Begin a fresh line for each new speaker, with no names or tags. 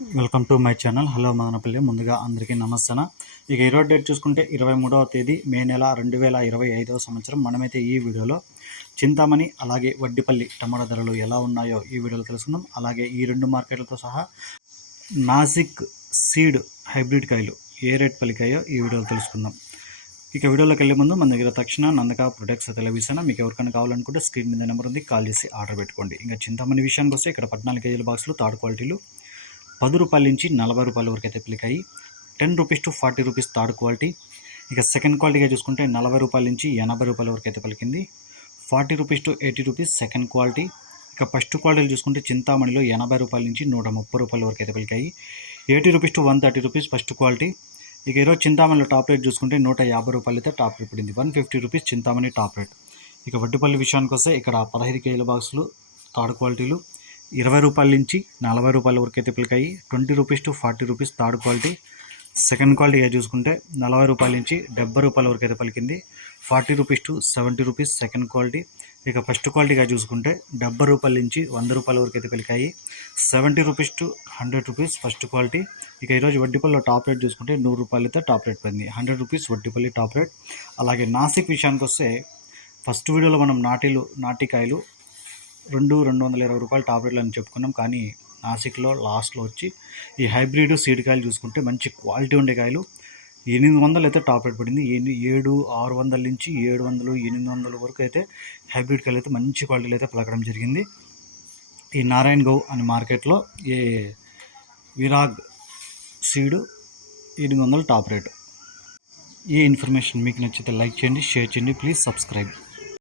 Welcome to my channel. Hello Madanapalli. ముందుగా అందరికీ నమస్తన. ఇక ఈరోజు డేట్ చూసుకుంటే ఇరవై మూడవ తేదీ మే నెల రెండు వేల ఇరవై ఐదవ సంవత్సరం. మనమైతే ఈ వీడియోలో చింతామణి అలాగే వడ్డిపల్లి టమాటా ధరలు ఎలా ఉన్నాయో ఈ వీడియోలో తెలుసుకుందాం. అలాగే ఈ రెండు మార్కెట్లతో సహా నాసిక్ సీడ్ హైబ్రిడ్ కాయలు ఏ రేట్ పలికాయో ఈ వీడియోలో తెలుసుకుందాం. ఇక వీడియోలోకి వెళ్ళే ముందు మన దగ్గర తక్షణ నందక ప్రొడక్ట్స్ తెలియజేసాను మీకు ఎవరికైనా కావాలనుకుంటే స్క్రీన్ మీద నెంబర్ ఉంది. కాల్ చేసి ఆర్డర్ పెట్టుకోండి. ఇంకా చింతామణి విషయానికి వస్తే ఇక్కడ పద్నాలుగు కేజీల బాక్సులు థర్డ్ క్వాలిటీలు పది రూపాయల నుంచి నలభై రూపాయల వరకు అయితే పిలికాయి ten rupees to forty rupees third quality. ఇక సెకండ్ క్వాలిటీగా చూసుకుంటే నలభై రూపాయల నుంచి ఎనభై రూపాయల వరకు అయితే పలికింది forty rupees to eighty rupees second quality. ఇక ఫస్ట్ క్వాలిటీలు చూసుకుంటే చింతామణిలో ఎనభై రూపాయల నుంచి నూట ముప్పై రూపాయల వరకు అయితే పలికాయి eighty rupees to one thirty rupees first quality. ఇక ఈరోజు చింతామణిలో టాప్ రేట్ చూసుకుంటే నూట యాభై రూపాయలు అయితే టాప్ రేట్ పడింది. One fifty rupees Chintamani top rate. ఇక వడ్డిపల్లి విషయానికి వస్తే ఇక్కడ పదహైదు కేజీల బాక్సులు థర్డ్ క్వాలిటీలు. ఇరవై రూపాయల నుంచి నలభై రూపాయల వరకు అయితే పిలికాయి. Twenty rupees to forty rupees third quality. Second క్వాలిటీగా చూసుకుంటే నలభై రూపాయల నుంచి డెబ్బై రూపాయల వరకు అయితే పలికింది. Forty rupees to seventy rupees second quality. ఇక ఫస్ట్ క్వాలిటీగా చూసుకుంటే డెబ్బై రూపాయల నుంచి వంద రూపాయల వరకు అయితే పలికాయి. Seventy rupees to hundred rupees first quality. ఇక ఈరోజు వడ్డీపల్లిలో టాప్ రేట్ చూసుకుంటే నూరు రూపాయలు అయితే టాప్ రేట్ పడింది. Hundred rupees Vaddipalli top rate. అలాగే నాసిక్ విషయానికి వస్తే ఫస్ట్ వీడియోలో మనం నాటిలు నాటికాయలు రెండు రెండు వందల ఇరవై రూపాయలు టాప్ అని చెప్పుకున్నాం. కానీ నాసిక్లో లాస్ట్లో వచ్చి ఈ హైబ్రిడ్ సీడ్ కాయలు చూసుకుంటే మంచి క్వాలిటీ ఉండే కాయలు. ఎనిమిది వందలు అయితే టాప్ రేట్ పడింది. ఎని- ఏడు ఆరు వందల నుంచి ఏడు వందలు ఎనిమిది వందల వరకు అయితే హైబ్రిడ్ కాయలు అయితే మంచి క్వాలిటీలు అయితే పలకడం జరిగింది. ఈ నారాయణ గౌ అనే మార్కెట్లో ఈ విరాగ్ సీడు ఎనిమిది వందలు టాప్ రేట్ ఈ ఇన్ఫర్మేషన్ మీకు నచ్చితే లైక్ చేయండి షేర్ చేయండి. Please subscribe.